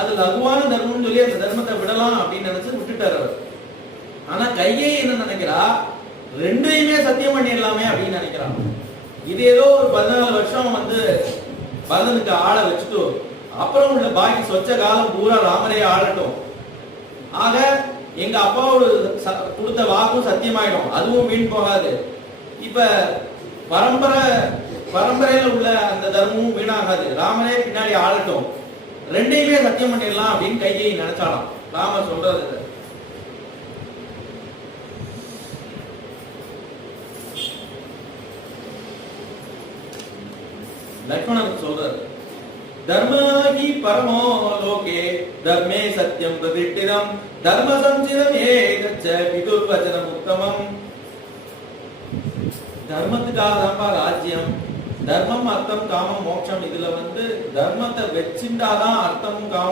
அது லகுவான தர்மம்னு சொல்லி அந்த தர்மத்தை விடலாம் அப்படின்னு நினைச்சு விட்டுட்டாரு அவர். ஆனா கைகேயி என்ன நினைக்கிறா, ரெண்டையுமே சத்தியம் பண்ணிடலாமே அப்படின்னு நினைக்கிறான். இது ஏதோ ஒரு 14 வருஷம் பரதனுக்கு ஆளை வச்சுட்டு அப்புறம் உள்ள பாக்கி சொச்ச காலம் பூரா ராமரே ஆளட்டும், ஆக எங்க அப்பாவோட கொடுத்த வாக்கும் சத்தியமாயிடும், அதுவும் வீண் போகாது, இப்ப பரம்பரையில உள்ள அந்த தர்மமும் வீணாகாது, ராமரே பின்னாடி ஆளட்டும், ரெண்டையுமே சத்தியம் பண்ணிடலாம் அப்படின்னு கைகேயி நினைச்சாலாம். ராமர் சொல்றது லக்ஷ்மணன் சொல்றாரு, தர்மஹி பரமோ லோகே தர்மே சத்யம் பிரதிஷ்டிதம் தர்ம சம்சிதம் ஏதச்ச விதுர்வச்சனம் உத்தமம். தர்மத்துக்காக தான்ப்பா ராஜ்யம், தர்மம் அர்த்தம் காமம் மோட்சம், இதுல தர்மத்தை வச்சுட்டாதான் அர்த்தமும் காமம்